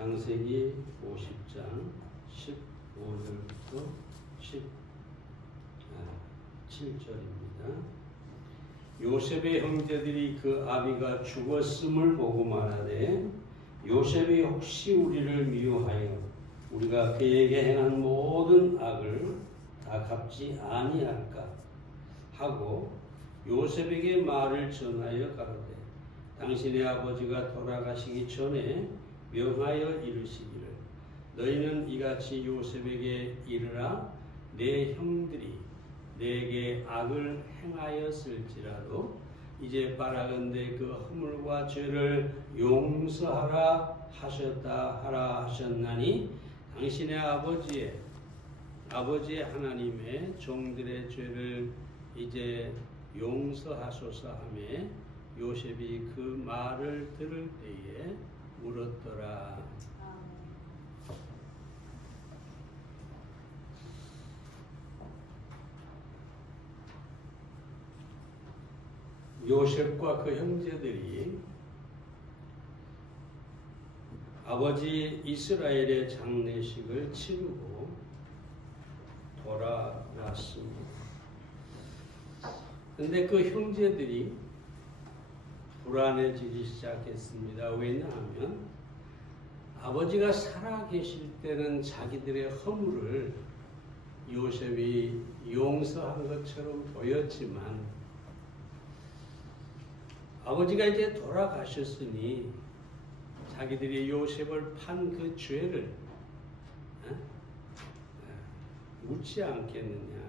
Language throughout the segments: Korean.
창세기 50장 15절부터 17절입니다. 요셉의 형제들이 그 아비가 죽었음을 보고 말하되 요셉이 혹시 우리를 미워하여 우리가 그에게 행한 모든 악을 다 갚지 아니할까 하고 요셉에게 말을 전하여 가로되 당신의 아버지가 돌아가시기 전에 명하여 이르시기를 너희는 이같이 요셉에게 이르라 내 형들이 내게 악을 행하였을지라도 이제 바라건대 그 허물과 죄를 용서하라 하셨다 하라 하셨나니 당신의 아버지의 하나님의 종들의 죄를 이제 용서하소서 하며 요셉이 그 말을 들을 때에 울었더라. 요셉과 그 형제들이 아버지 이스라엘의 장례식을 치르고 돌아왔습니다. 그런데 그 형제들이 불안해지기 시작했습니다. 왜냐하면 아버지가 살아계실 때는 자기들의 허물을 요셉이 용서한 것처럼 보였지만 아버지가 이제 돌아가셨으니 자기들이 요셉을 판 그 죄를 묻지 않겠느냐.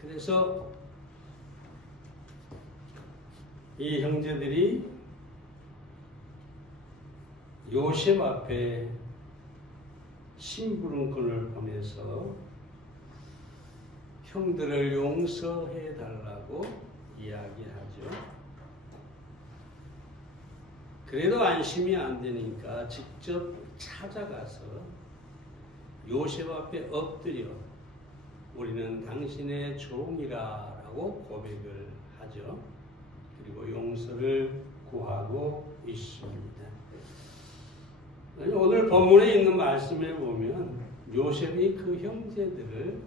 그래서 이 형제들이 요셉 앞에 심부름꾼을 보내서 형들을 용서해 달라고 이야기하죠. 그래도 안심이 안 되니까 직접 찾아가서 요셉 앞에 엎드려 우리는 당신의 종이라고 고백을 하죠. 그리고 용서를 구하고 있습니다. 오늘 본문에 있는 말씀에 보면 요셉이 그 형제들을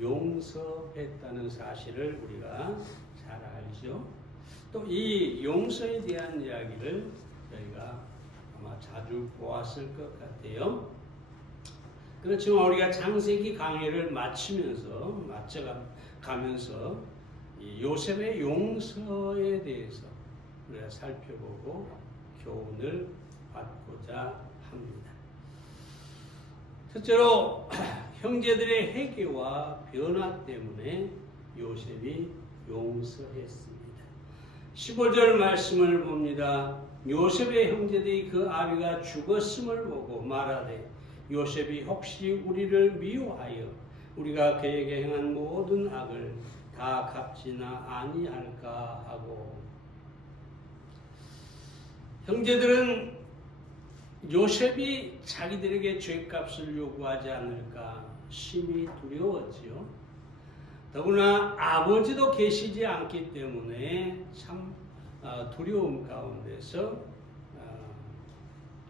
용서했다는 사실을 우리가 잘 알죠. 또 이 용서에 대한 이야기를 저희가 아마 자주 보았을 것 같아요. 그렇지만 우리가 창세기 강의를 마치면서 이 요셉의 용서에 대해서 우리가 살펴보고 교훈을 받고자 합니다. 첫째로 형제들의 회개와 변화 때문에 요셉이 용서했습니다. 15절 말씀을 봅니다. 요셉의 형제들이 그 아비가 죽었음을 보고 말하되 요셉이 혹시 우리를 미워하여 우리가 그에게 행한 모든 악을 다 갚지나 아니할까 하고 형제들은 요셉이 자기들에게 죄값을 요구하지 않을까 심히 두려웠지요. 더구나 아버지도 계시지 않기 때문에 참 두려움 가운데서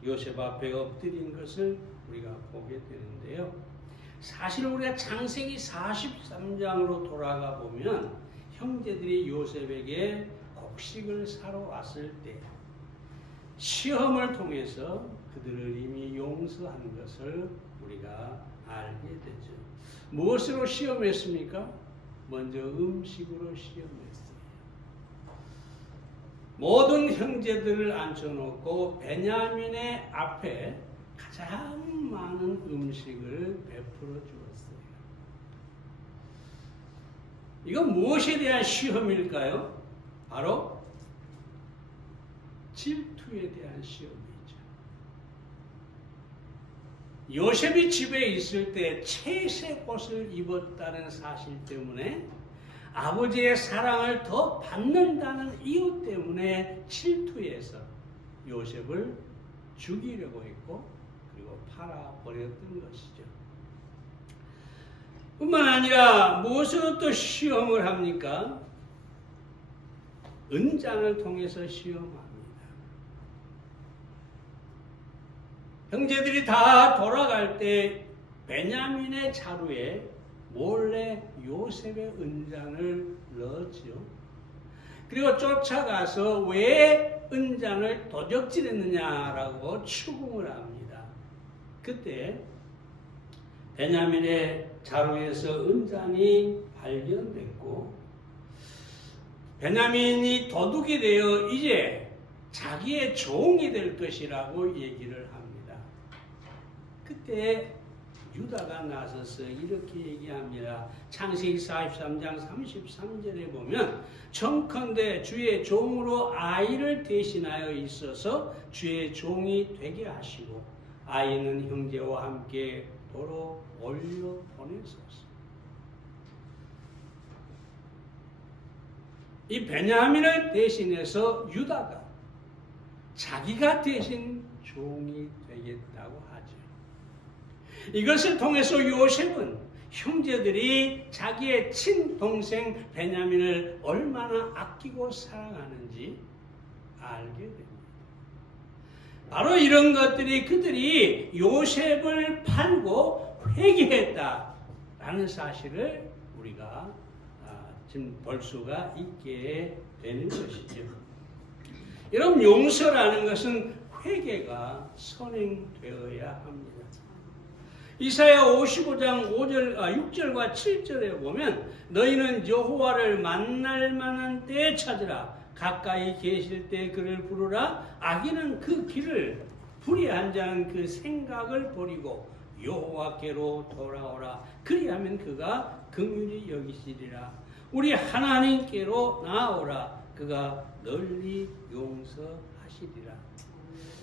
요셉 앞에 엎드린 것을 우리가 보게 되는데요. 사실 우리가 창세기 43장으로 돌아가 보면 형제들이 요셉에게 곡식을 사러 왔을 때 시험을 통해서 그들을 이미 용서한 것을 우리가 알게 되죠. 무엇으로 시험했습니까? 먼저 음식으로 시험했어요. 모든 형제들을 앉혀놓고 베냐민의 앞에 가장 많은 음식을 베풀어 주었어요. 이건 무엇에 대한 시험일까요? 바로 질투에 대한 시험이죠. 요셉이 집에 있을 때 채색 옷을 입었다는 사실 때문에 아버지의 사랑을 더 받는다는 이유 때문에 질투해서 요셉을 죽이려고 했고 그리고 팔아버렸던 것이죠. 뿐만 아니라 무엇으로 또 시험을 합니까? 은장을 통해서 시험합니다. 형제들이 다 돌아갈 때 베냐민의 자루에 몰래 요셉의 은장을 넣었지요. 그리고 쫓아가서 왜 은장을 도적질했느냐라고 추궁을 합니다. 그때 베냐민의 자루에서 은장이 발견됐고 베냐민이 도둑이 되어 이제 자기의 종이 될 것이라고 얘기를 합니다. 그때 유다가 나서서 이렇게 얘기합니다. 창세기 43장 33절에 보면 청컨대 주의 종으로 아이를 대신하여 있어서 주의 종이 되게 하시고 아이는 형제와 함께 도로 올려 보내소서. 이 베냐민을 대신해서 유다가 자기가 대신 종이 되겠다고 하죠. 이것을 통해서 요셉은 형제들이 자기의 친동생 베냐민을 얼마나 아끼고 사랑하는지 알게 됩니다. 바로 이런 것들이 그들이 요셉을 팔고 회개했다라는 사실을 우리가 지금 볼 수가 있게 되는 것이죠. 여러분, 용서라는 것은 회개가 선행되어야 합니다. 이사야 55장 6절과 7절에 보면 너희는 여호와를 만날 만한 때에 찾으라. 가까이 계실 때 그를 부르라. 악인은 그 길을 불의한 자는 그 생각을 버리고 여호와께로 돌아오라. 그리하면 그가 긍휼히 여기시리라. 우리 하나님께로 나아오라. 그가 널리 용서하시리라.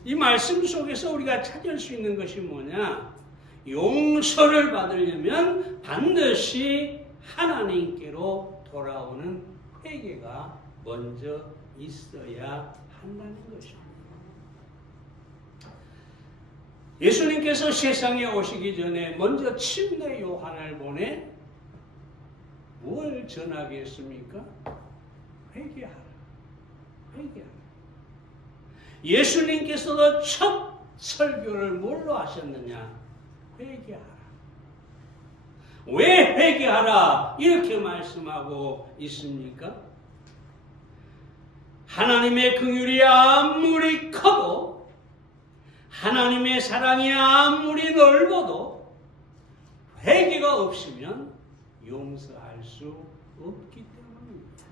이 말씀 속에서 우리가 찾을 수 있는 것이 뭐냐? 용서를 받으려면 반드시 하나님께로 돌아오는 회개가 먼저 있어야 한다는 것입니다. 예수님께서 세상에 오시기 전에 먼저 침례 요한을 보내 뭘 전하겠습니까? 회개하라. 회개하라. 예수님께서도 첫 설교를 뭘로 하셨느냐? 회개하라. 왜 회개하라? 이렇게 말씀하고 있습니까? 하나님의 긍휼이 아무리 커도 하나님의 사랑이 아무리 넓어도 회개가 없으면 용서할 수 없기 때문입니다.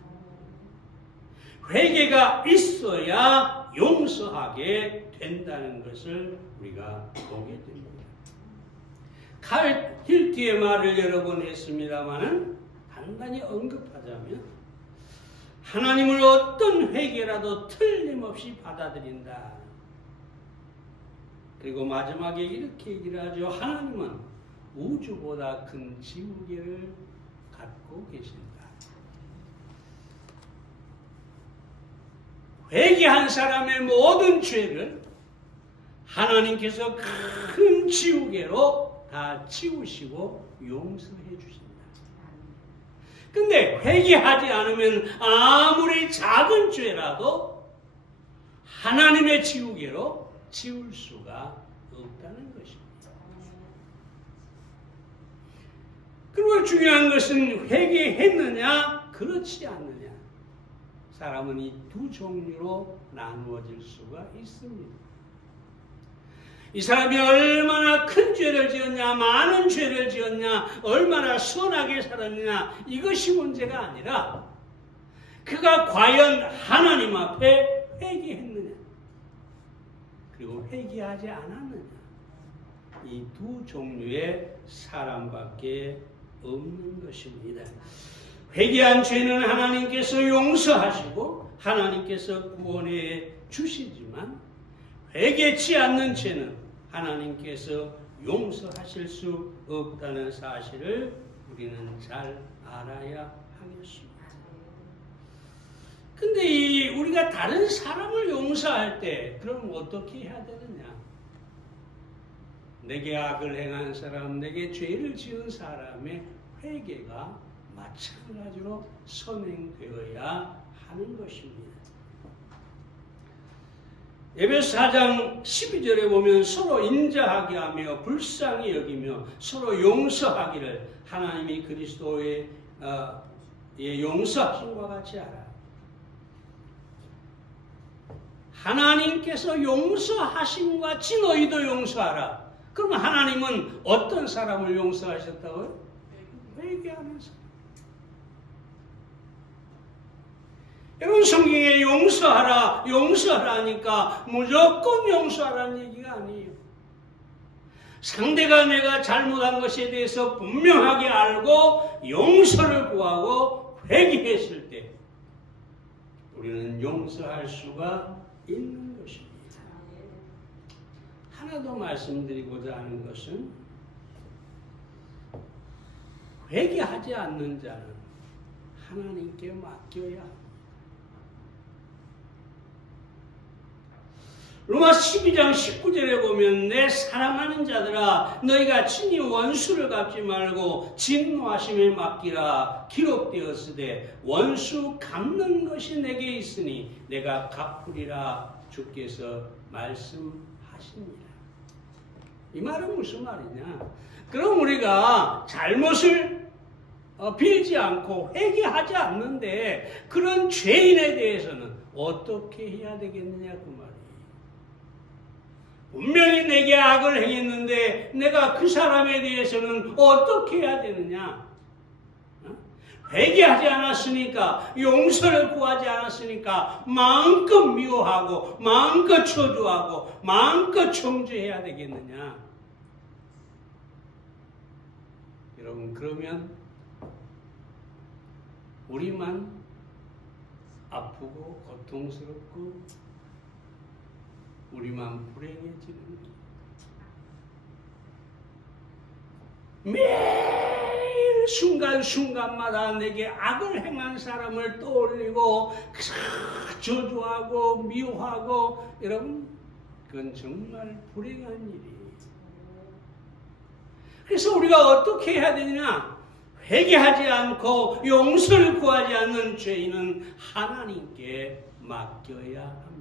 회개가 있어야 용서하게 된다는 것을 우리가 보게 됩니다. 칼 힐트의 말을 여러 번 했습니다만 간단히 언급하자면 하나님을 어떤 회개라도 틀림없이 받아들인다. 그리고 마지막에 이렇게 얘기를 하죠. 하나님은 우주보다 큰 지우개를 갖고 계신다. 회개한 사람의 모든 죄를 하나님께서 큰 지우개로 다 치우시고 용서해 주신다. 근데 회개하지 않으면 아무리 작은 죄라도 하나님의 지우개로 치울 수가 없다는 것입니다. 그리고 중요한 것은 회개했느냐 그렇지 않느냐. 사람은 이 두 종류로 나누어질 수가 있습니다. 이 사람이 얼마나 큰 죄를 지었냐, 많은 죄를 지었냐, 얼마나 선하게 살았느냐, 이것이 문제가 아니라 그가 과연 하나님 앞에 회개했느냐, 그리고 회개하지 않았느냐, 이 두 종류의 사람밖에 없는 것입니다. 회개한 죄는 하나님께서 용서하시고 하나님께서 구원해 주시지만 회개치 않는 죄는 하나님께서 용서하실 수 없다는 사실을 우리는 잘 알아야 하겠습니다. 근데 우리가 다른 사람을 용서할 때 그럼 어떻게 해야 되느냐? 내게 악을 행한 사람, 내게 죄를 지은 사람의 회개가 마찬가지로 선행되어야 하는 것입니다. 에베소 4장 12절에 보면 서로 인자하게 하며 불쌍히 여기며 서로 용서하기를 하나님이 그리스도의 용서하심과 같이 하라. 하나님께서 용서하심과 같이 너희도 용서하라. 그러면 하나님은 어떤 사람을 용서하셨다고요? 회개하는 사람. 여러분, 성경에 용서하라, 용서하라니까 무조건 용서하라는 얘기가 아니에요. 상대가 내가 잘못한 것에 대해서 분명하게 알고 용서를 구하고 회개했을 때 우리는 용서할 수가 있는 것입니다. 하나 더 말씀드리고자 하는 것은 회개하지 않는 자는 하나님께 맡겨야 합니다. 로마 12장 19절에 보면 내 사랑하는 자들아 너희가 친히 원수를 갚지 말고 진노하심에 맡기라. 기록되었으되 원수 갚는 것이 내게 있으니 내가 갚으리라. 주께서 말씀하십니다. 이 말은 무슨 말이냐? 그럼 우리가 잘못을 빌지 않고 회개하지 않는데 그런 죄인에 대해서는 어떻게 해야 되겠느냐 그 말이에요. 분명히 내게 악을 행했는데 내가 그 사람에 대해서는 어떻게 해야 되느냐? 회개하지 않았으니까, 용서를 구하지 않았으니까 마음껏 미워하고 마음껏 저주하고 마음껏 정죄해야 되겠느냐? 여러분, 그러면 우리만 아프고 고통스럽고 우리만 불행해지는 거예요. 매일 순간순간마다 내게 악을 행한 사람을 떠올리고 저주하고 미워하고, 여러분, 그건 정말 불행한 일이에요. 그래서 우리가 어떻게 해야 되느냐? 회개하지 않고 용서를 구하지 않는 죄인은 하나님께 맡겨야 합니다.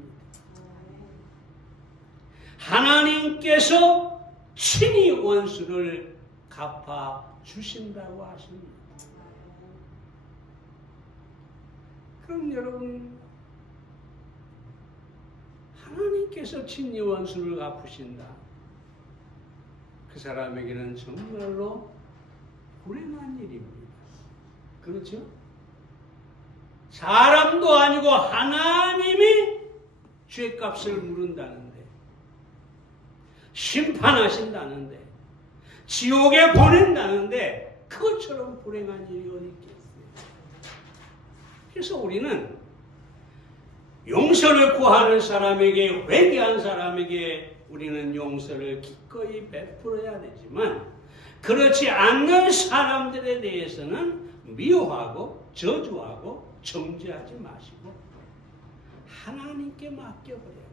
하나님께서 친히 원수를 갚아 주신다고 하십니다. 그럼 여러분, 하나님께서 친히 원수를 갚으신다. 그 사람에게는 정말로 불행한 일입니다. 그렇죠? 사람도 아니고 하나님이 죄값을 물은다는데, 심판하신다는데, 지옥에 보낸다는데 그것처럼 불행한 일이 어디 있겠어요? 그래서 우리는 용서를 구하는 사람에게, 회개한 사람에게 우리는 용서를 기꺼이 베풀어야 되지만, 그렇지 않는 사람들에 대해서는 미워하고 저주하고 정죄하지 마시고 하나님께 맡겨버려야 돼요.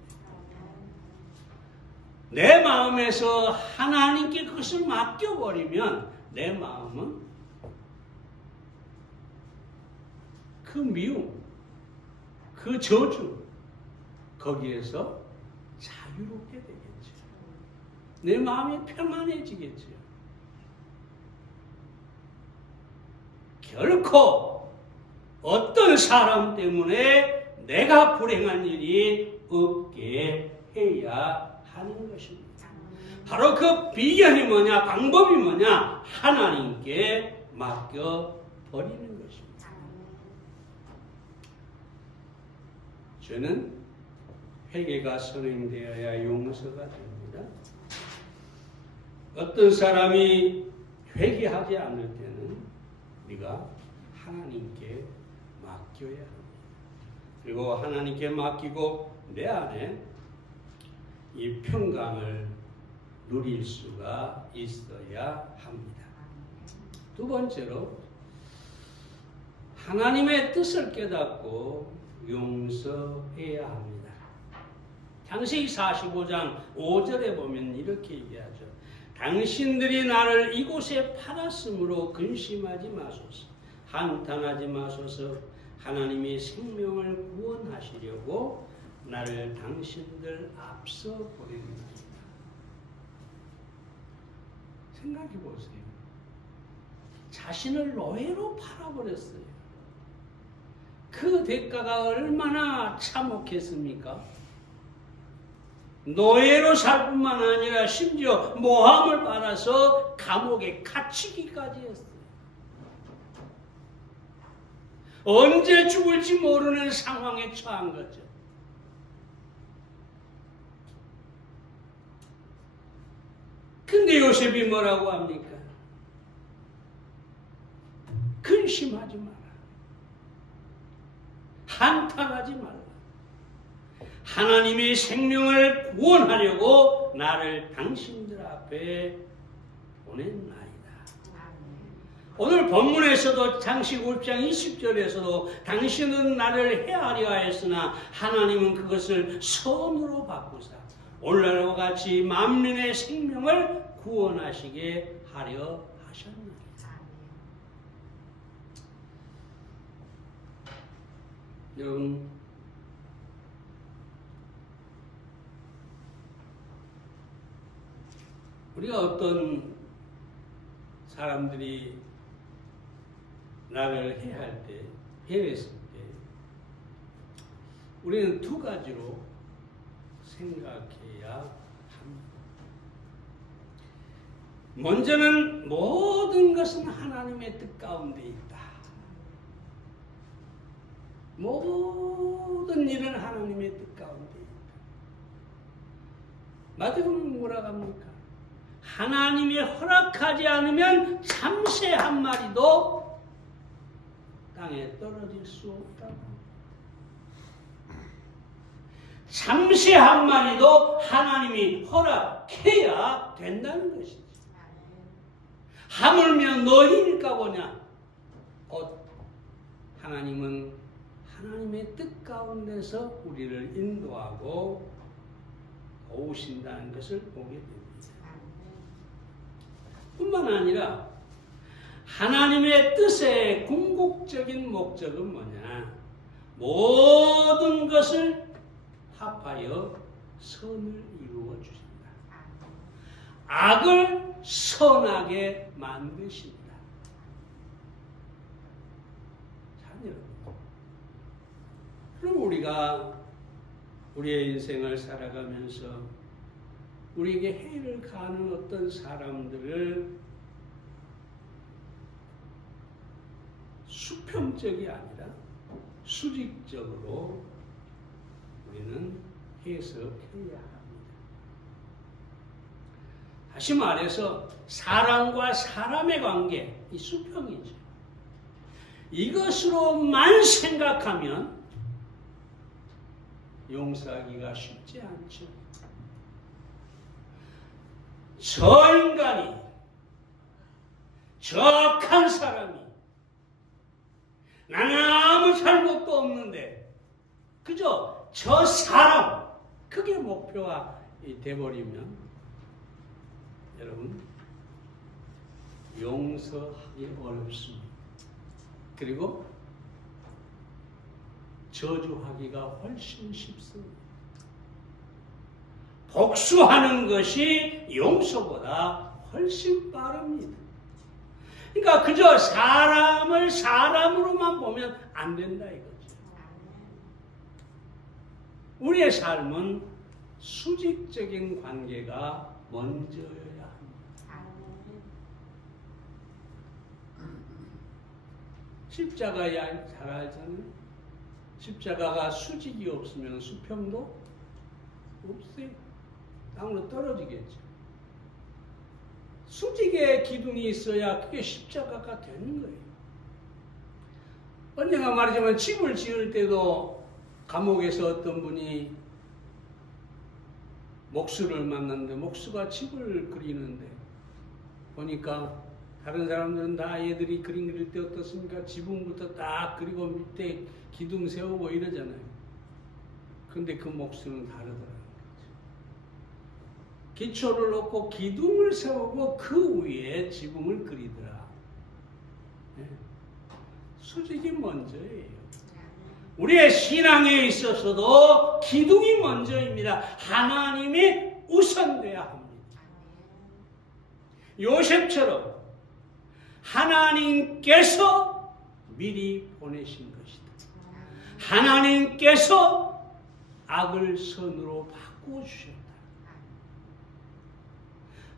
내 마음에서 하나님께 그것을 맡겨버리면 내 마음은 그 미움, 그 저주, 거기에서 자유롭게 되겠죠. 내 마음이 평안해지겠죠. 결코 어떤 사람 때문에 내가 불행한 일이 없게 해야 하는 것입니다. 바로 그 비결이 뭐냐, 방법이 뭐냐, 하나님께 맡겨버리는 것입니다. 저는 회개가 선행되어야 용서가 됩니다. 어떤 사람이 회개하지 않을 때는 우리가 하나님께 맡겨야 합니다. 그리고 하나님께 맡기고 내 안에 이 평강을 누릴 수가 있어야 합니다. 두 번째로, 하나님의 뜻을 깨닫고 용서해야 합니다. 창세기 45장 5절에 보면 이렇게 얘기하죠. 당신들이 나를 이곳에 팔았으므로 근심하지 마소서. 한탄하지 마소서. 하나님이 생명을 구원하시려고 나를 당신들 앞서 보냅니다. 생각해 보세요. 자신을 노예로 팔아버렸어요. 그 대가가 얼마나 참혹했습니까? 노예로 살 뿐만 아니라 심지어 모함을 받아서 감옥에 갇히기까지 했어요. 언제 죽을지 모르는 상황에 처한 거죠. 근데 요셉이 뭐라고 합니까? 근심하지 마라. 한탄하지 마라. 하나님의 생명을 구원하려고 나를 당신들 앞에 보냈나이다. 오늘 본문에서도 장식 5장 20절에서도 당신은 나를 해하려 하였으나 하나님은 그것을 선으로 바꾸사 오늘날과 같이 만민의 생명을 구원하시게 하려 하셨나이다. 여러분, 우리가 어떤 사람들이 나를 해할 때, 해했을 때, 우리는 두 가지로 생각해야 합니다. 먼저는 모든 것은 하나님의 뜻 가운데 있다. 모든 일은 하나님의 뜻 가운데 있다. 마태복음 뭐라고 합니까? 하나님이 허락하지 않으면 참새 한 마리도 땅에 떨어질 수 없다. 참새 한 마리도 하나님이 허락해야 된다는 것이지. 하물며 너희일까 보냐. 곧 하나님은 하나님의 뜻 가운데서 우리를 인도하고 도우신다는 것을 보게 됩니다. 뿐만 아니라 하나님의 뜻의 궁극적인 목적은 뭐냐? 모든 것을 합하여 선을 이루어 주신다. 악을 선하게 만드신다. 자, 여러분, 그럼 우리가 우리의 인생을 살아가면서 우리에게 해를 가하는 어떤 사람들을 수평적이 아니라 수직적으로 우리는 해석해야 합니다. 다시 말해서 사람과 사람의 관계, 이 수평이죠. 이것으로만 생각하면 용서하기가 쉽지 않죠. 저 인간이, 저 악한 사람이 나는 아무 잘못도 없는데 그저 저 사람, 그게 목표가 돼버리면 여러분 용서하기 어렵습니다. 그리고 저주하기가 훨씬 쉽습니다. 복수하는 것이 용서보다 훨씬 빠릅니다. 그러니까 그저 사람을 사람으로만 보면 안 된다 이거죠. 우리의 삶은 수직적인 관계가 먼저여야 합니다. 십자가야 잘 알잖아요. 십자가가 수직이 없으면 수평도 없어요. 땅으로 떨어지겠죠. 수직의 기둥이 있어야 그게 십자가가 되는 거예요. 언젠가 말하자면 집을 지을 때도 감옥에서 어떤 분이 목수를 만났는데 목수가 집을 그리는데 보니까 다른 사람들은 다 얘들이 그림 그릴 때 어떻습니까? 지붕부터 딱 그리고 밑에 기둥 세우고 이러잖아요. 근데 그 목수는 다르더라고요. 기초를 놓고 기둥을 세우고 그 위에 지붕을 그리더라. 네. 수직이 먼저예요. 우리의 신앙에 있어서도 기둥이 먼저입니다. 하나님이 우선돼야 합니다. 요셉처럼 하나님께서 미리 보내신 것이다. 하나님께서 악을 선으로 바꾸어 주셨다.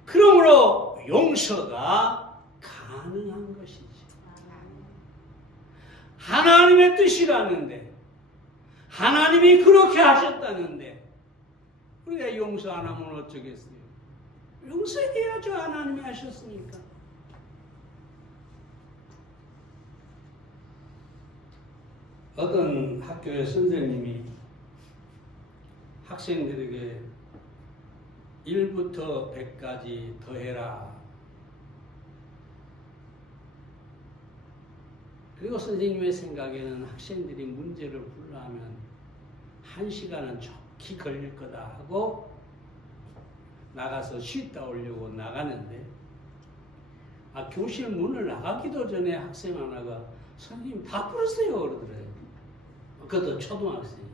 그러므로 용서가 가능한 것이지. 하나님의 뜻이라는데, 하나님이 그렇게 하셨다는데 우리가 용서 안 하면 어쩌겠어요? 용서해야죠. 하나님이 하셨으니까. 어떤 학교의 선생님이 학생들에게 1부터 100까지 더해라. 그리고 선생님의 생각에는 학생들이 문제를 풀려하면 1시간은 좋게 걸릴 거다 하고 나가서 쉬다 오려고 나가는데 교실 문을 나가기도 전에 학생 하나가 선생님 다 풀었어요 그러더래요. 그것도 초등학생이.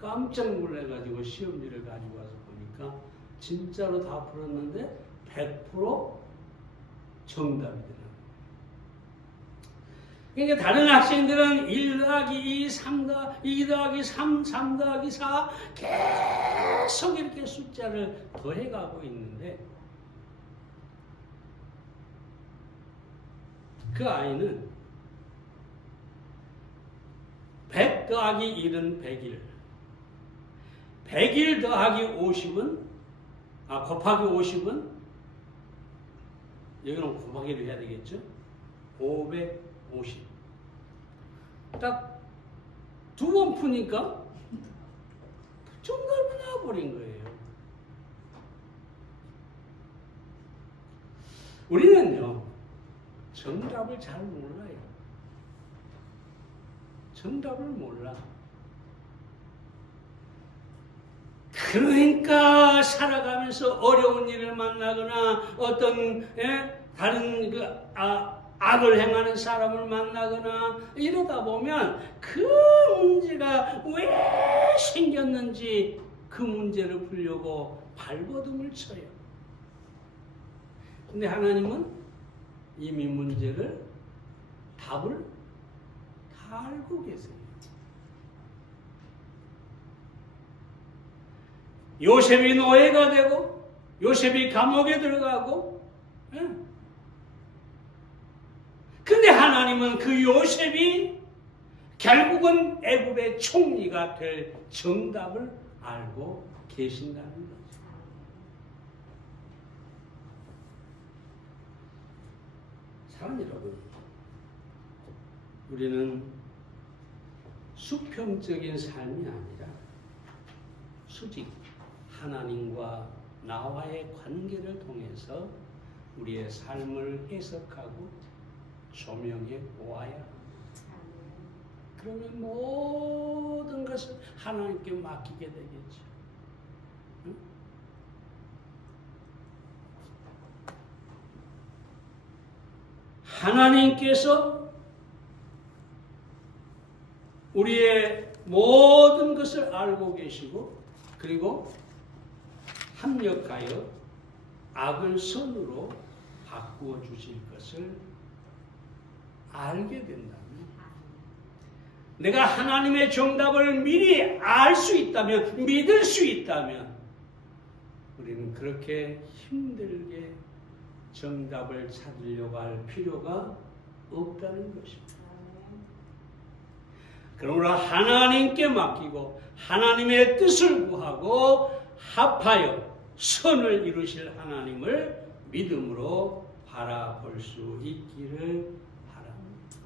깜짝 놀라가지고 시험지를 가지고 와서 보니까 진짜로 다 풀었는데 100% 정답이더라고요. 그러니까 다른 학생들은 1 더하기 2, 2 더하기 3, 3 더하기 4 계속 이렇게 숫자를 더해가고 있는데 그 아이는 100 더하기 1은 100일, 100일 더하기 50은 곱하기 50은 여기는 곱하기를 해야 되겠죠? 550. 딱 2번 푸니까 정답이 나와버린 거예요. 우리는요, 정답을 잘 몰라요. 정답을 몰라. 그러니까 살아가면서 어려운 일을 만나거나 어떤 다른 악을 행하는 사람을 만나거나 이러다 보면 그 문제가 왜 생겼는지 그 문제를 풀려고 발버둥을 쳐요. 근데 하나님은 이미 문제를 답을 다 알고 계세요. 요셉이 노예가 되고 요셉이 감옥에 들어가고 근데 하나님은 그 요셉이 결국은 애굽의 총리가 될 정답을 알고 계신다는 거죠. 사랑하는 여러분, 우리는 수평적인 삶이 아니라 수직 하나님과 나와의 관계를 통해서 우리의 삶을 해석하고 조명해 보아야 합니다. 그러면 모든 것을 하나님께 맡기게 되겠죠. 응? 하나님께서 우리의 모든 것을 알고 계시고 그리고 합력하여 악을 선으로 바꾸어 주실 것을 알게 된다면, 내가 하나님의 정답을 미리 알 수 있다면, 믿을 수 있다면 우리는 그렇게 힘들게 정답을 찾으려고 할 필요가 없다는 것입니다. 그러므로 하나님께 맡기고 하나님의 뜻을 구하고 합하여 선을 이루실 하나님을 믿음으로 바라볼 수 있기를 바랍니다.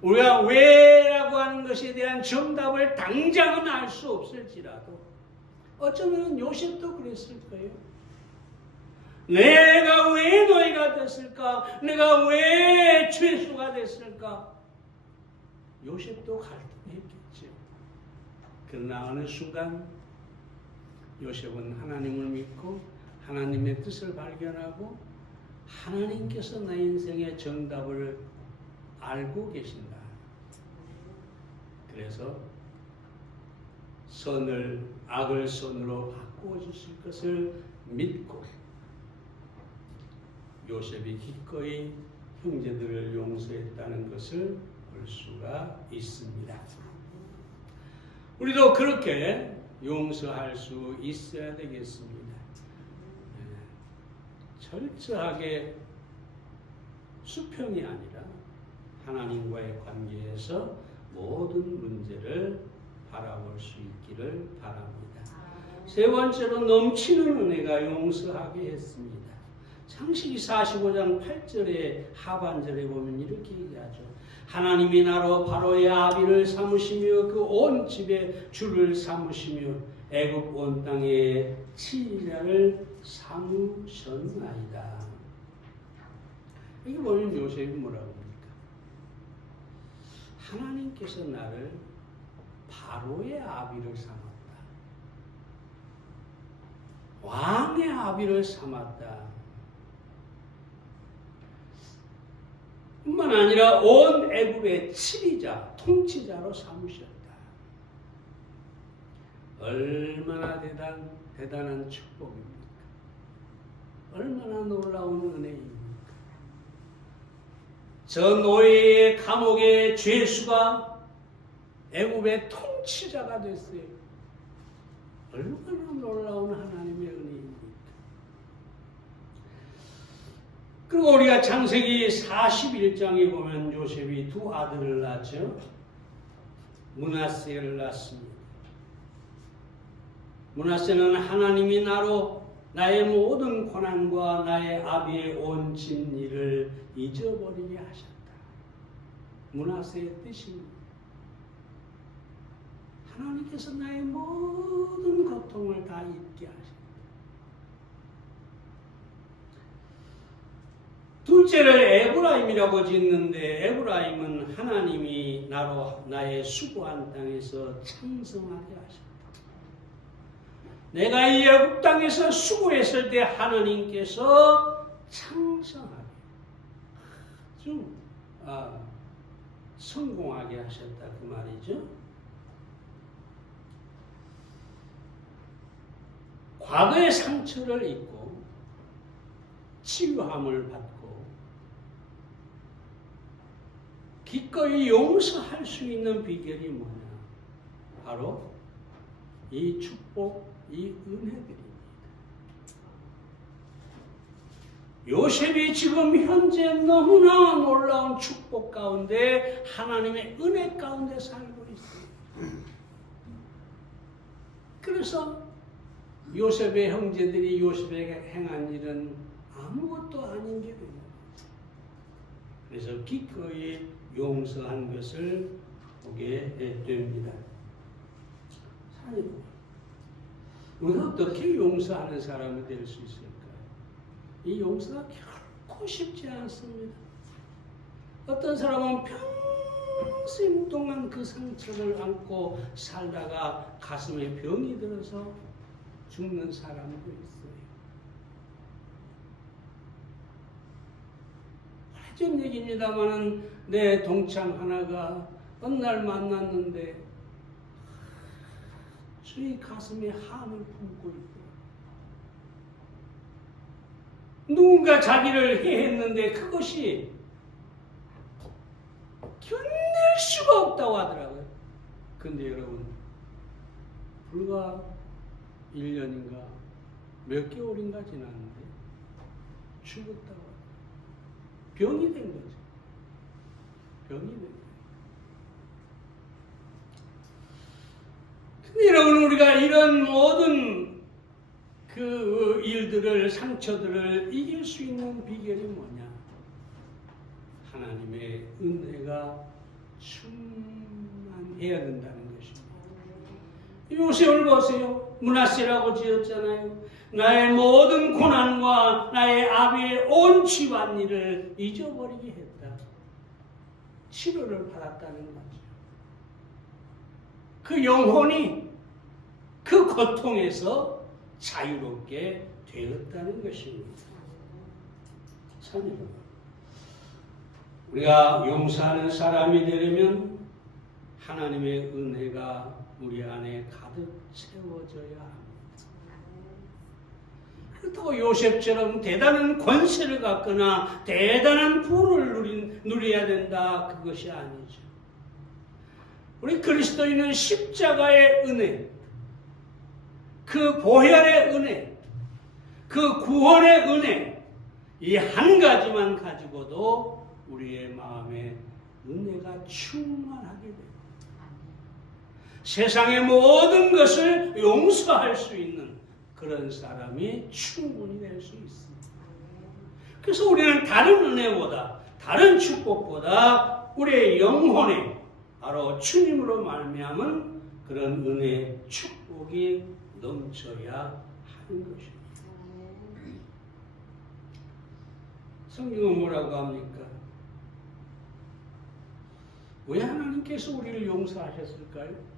우리가 왜라고 하는 것에 대한 정답을 당장은 알 수 없을지라도 어쩌면 요셉도 그랬을 거예요. 내가 왜 노예가 됐을까? 내가 왜 죄수가 됐을까? 요셉도 갈등했겠죠. 그러나 어느 순간 요셉은 하나님을 믿고 하나님의 뜻을 발견하고 하나님께서 내 인생의 정답을 알고 계신다. 그래서 선을 악을 선으로 바꾸어 주실 것을 믿고 요셉이 기꺼이 형제들을 용서했다는 것을 볼 수가 있습니다. 우리도 그렇게 용서할 수 있어야 되겠습니다. 철저하게 수평이 아니라 하나님과의 관계에서 모든 문제를 바라볼 수 있기를 바랍니다. 세 번째로 넘치는 은혜가 용서하게 했습니다. 창세기 45장 8절의 하반절에 보면 이렇게 얘기하죠. 하나님이 나로 바로의 아비를 삼으시며 그 온 집에 주를 삼으시며 애굽 온 땅에 치리자를 삼으셨나이다. 이게 보면 요셉이 뭐라고 합니까? 하나님께서 나를 바로의 아비를 삼았다. 왕의 아비를 삼았다. 뿐만 아니라 온 애굽의 치리자, 통치자로 삼으셨다. 얼마나 대단한 축복입니까? 얼마나 놀라운 은혜입니까? 저 노예의 감옥의 죄수가 애굽의 통치자가 됐어요. 얼마나 놀라운 하나님의 은혜입니까? 그리고 우리가 창세기 41장에 보면 요셉이 두 아들을 낳죠. 므낫세를 낳습니다. 므낫세는 하나님이 나로 나의 모든 고난과 나의 아비의 온 진리를 잊어버리게 하셨다. 므낫세의 뜻입니다. 하나님께서 나의 모든 고통을 다 잊게 하셨다. 둘째를 에브라임이라고 짓는데 에브라임은 하나님이 나로 나의 수고한 땅에서 창성하게 하셨다. 내가 이 애굽 땅에서 수고했을 때 하나님께서 창성하게 아주 성공하게 하셨다 그 말이죠. 과거의 상처를 잊고 치유함을 받고 기꺼이 용서할 수 있는 비결이 뭐냐? 바로 이 축복, 이 은혜들입니다. 요셉이 지금 현재 너무나 놀라운 축복 가운데 하나님의 은혜 가운데 살고 있어요. 그래서 요셉의 형제들이 요셉에게 행한 일은 아무것도 아닌 게 됩니다. 그래서 기꺼이 용서한 것을 보게 됩니다. 우리가 어떻게 용서하는 사람이 될 수 있을까요? 이 용서가 결코 쉽지 않습니다. 어떤 사람은 평생 동안 그 상처를 안고 살다가 가슴에 병이 들어서 죽는 사람도 있어요. 오래전 얘기입니다만은 내 동창 하나가 어느 날 만났는데 저희 가슴에 한을 품고 있고 누군가 자기를 해했는데 그것이 견딜 수가 없다고 하더라고요. 근데 여러분 불과 1년인가 몇 개월인가 지났는데 죽었다고 병이 된 거죠. 병이 된 거예요. 근데 여러분 우리가 이런 모든 그 일들을 상처들을 이길 수 있는 비결이 뭐냐? 하나님의 은혜가 충만해야 된다는 것입니다. 요셉을 보세요. 므낫세라고 지었잖아요. 나의 모든 고난과 나의 아비의 온 집안일을 잊어버리게 했다. 치료를 받았다는 거죠. 그 영혼이 그 고통에서 자유롭게 되었다는 것입니다. 참 여러분, 우리가 용서하는 사람이 되려면 하나님의 은혜가 우리 안에 가득 채워져야 합니다. 그렇다고 요셉처럼 대단한 권세를 갖거나 대단한 부를 누려야 된다, 그것이 아니죠. 우리 그리스도인은 십자가의 은혜, 그 보혈의 은혜, 그 구원의 은혜, 이 한 가지만 가지고도 우리의 마음에 은혜가 충만하게 됩니다. 세상의 모든 것을 용서할 수 있는 그런 사람이 충분히 될 수 있습니다. 그래서 우리는 다른 은혜보다, 다른 축복보다 우리의 영혼에 바로 주님으로 말미암은 그런 은혜, 축복이 넘쳐야 하는 것입니다. 성경은 뭐라고 합니까? 왜 하나님께서 우리를 용서하셨을까요?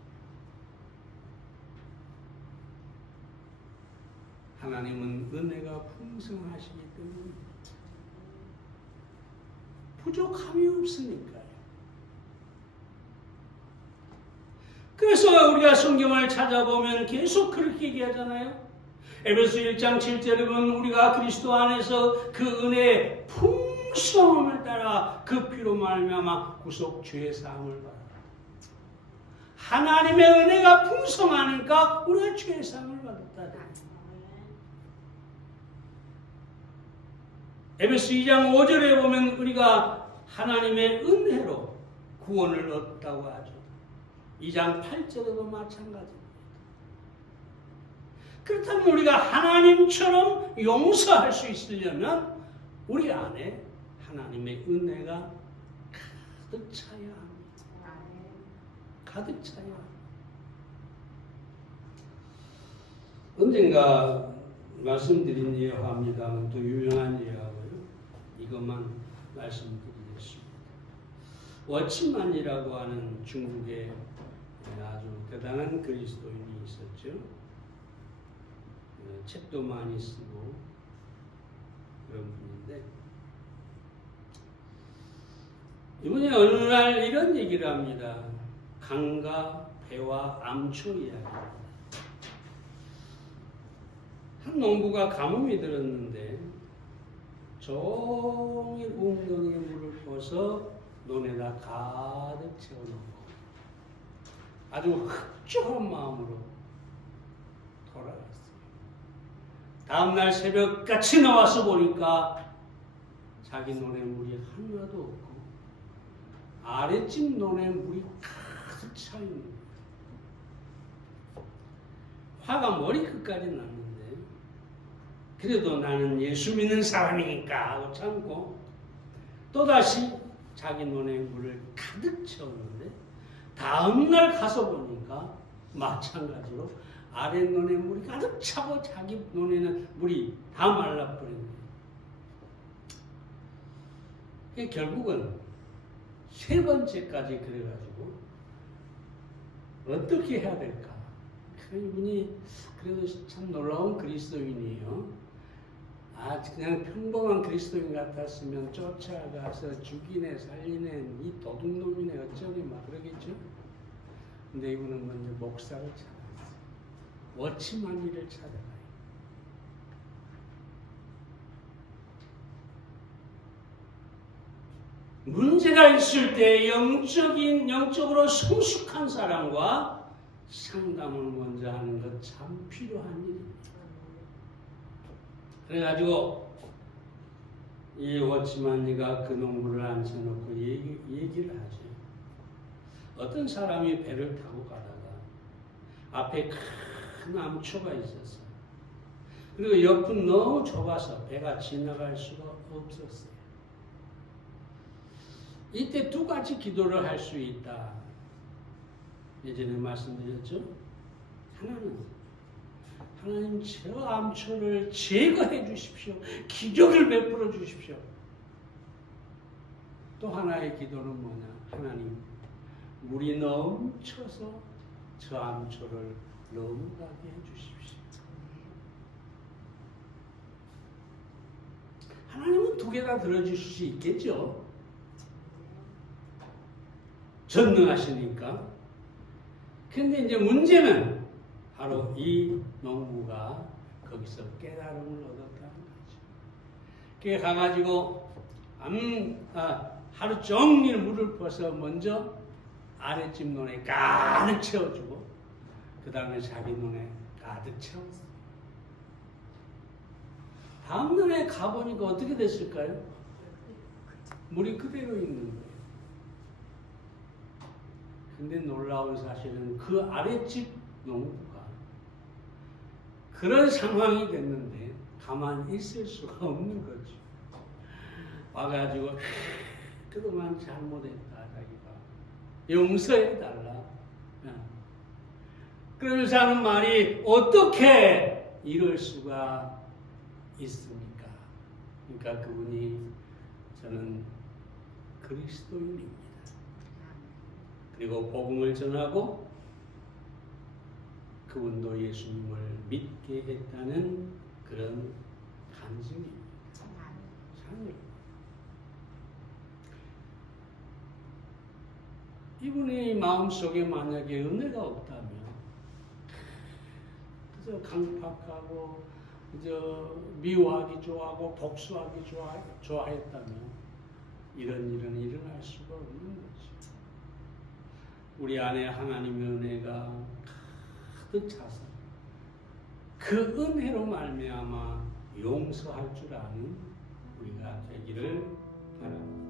하나님은 은혜가 풍성하시기 때문입니다. 부족함이 없으니까요. 그래서 우리가 성경을 찾아보면 계속 그렇게 얘기하잖아요. 에베소 1장 7절에 보면 우리가 그리스도 안에서 그 은혜의 풍성함을 따라 그 피로 말미암아 구속 죄 사함을 받아. 하나님의 은혜가 풍성하니까 우리가 죄 사함을 받았다. 에베소 2장 5절에 보면 우리가 하나님의 은혜로 구원을 얻었다고 하죠. 2장 8절에도 마찬가지입니다. 그렇다면 우리가 하나님처럼 용서할 수 있으려면 우리 안에 하나님의 은혜가 가득 차야 합니다. 가득 차야 합니다. 언젠가 말씀드린 예화입니다만 또 유명한 예화고요. 이것만 말씀드리겠습니다. 워치만이라고 하는 중국의 아주 대단한 그리스도인이 있었죠. 책도 많이 쓰고 그런 분인데 이분이 어느 날 이런 얘기를 합니다. 강과 배와 암초 이야기입니다. 한 농부가 가뭄이 들었는데 종일 웅덩이에 물을 부어서 논에다 가득 채워놓고 아주 흡족한 마음으로 돌아갔어요. 다음날 새벽같이 나와서 보니까 자기 논에 물이 하나도 없고 아랫집 논에 물이 가득 차 있는 거예요. 화가 머리끝까지 났는데 그래도 나는 예수 믿는 사람이니까 하고 참고 또다시 자기 논에 물을 가득 채웠는데 다음날 가서 보니까 마찬가지로 아랫논에 물이 가득 차고 자기 논에는 물이 다 말라버린 거예요. 결국은 세 번째까지 그래가지고 어떻게 해야 될까? 이분이 그래도 참 놀라운 그리스도인이에요. 그냥 평범한 그리스도인 같았으면 쫓아가서 죽이네 살리네 이 도둑놈이네 어쩌니 막 그러겠죠. 근데 이분은 먼저 목사를 찾아갔어요. 워치만이를 찾아가요. 문제가 있을 때 영적으로 성숙한 사람과 상담을 먼저 하는 것 참 필요한 일입니다. 그래가지고 이 워치만이가 그 농부를 앉혀놓고 얘기를 하죠. 어떤 사람이 배를 타고 가다가 앞에 큰 암초가 있었어요. 그리고 옆은 너무 좁아서 배가 지나갈 수가 없었어요. 이때 두 가지 기도를 할 수 있다. 예전에 말씀드렸죠. 하나님 저 암초를 제거해 주십시오. 기적을 베풀어 주십시오. 또 하나의 기도는 뭐냐? 하나님 물이 넘쳐서 저 암초를 넘어가게 해 주십시오. 하나님은 두 개 다 들어주실 수 있겠죠. 전능하시니까. 근데 이제 문제는 바로 이 농부가 거기서 깨달음을 얻었다는 거죠. 그게 가가지고 하루 종일 물을 퍼서 먼저 아랫집 논에 가득 채워주고 그 다음에 자기 논에 가득 채웠어요. 다음 논에 가보니까 어떻게 됐을까요? 물이 그대로 있는 거예요. 근데 놀라운 사실은 그 아랫집 농부가 그런 상황이 됐는데 가만히 있을 수가 없는 거죠. 와가지고 그동안 잘못했다 자기가 용서해달라. 그러면서 하는 말이 어떻게 이럴 수가 있습니까? 그러니까 그분이 저는 그리스도인입니다. 그리고 복음을 전하고 그분도 예수님을 믿게 했다는 그런 간증입니다. 찬양. 이분의 마음속에 만약에 은혜가 없다면 그저 강팍하고 그저 미워하기 좋아하고 복수하기 좋아했다면 이런 일은 일어날 수가 없는 거죠. 우리 안에 하나님의 은혜가 가득 차서 그 은혜로 말미암아 용서할 줄 아는 우리가 되기를 바랍니다.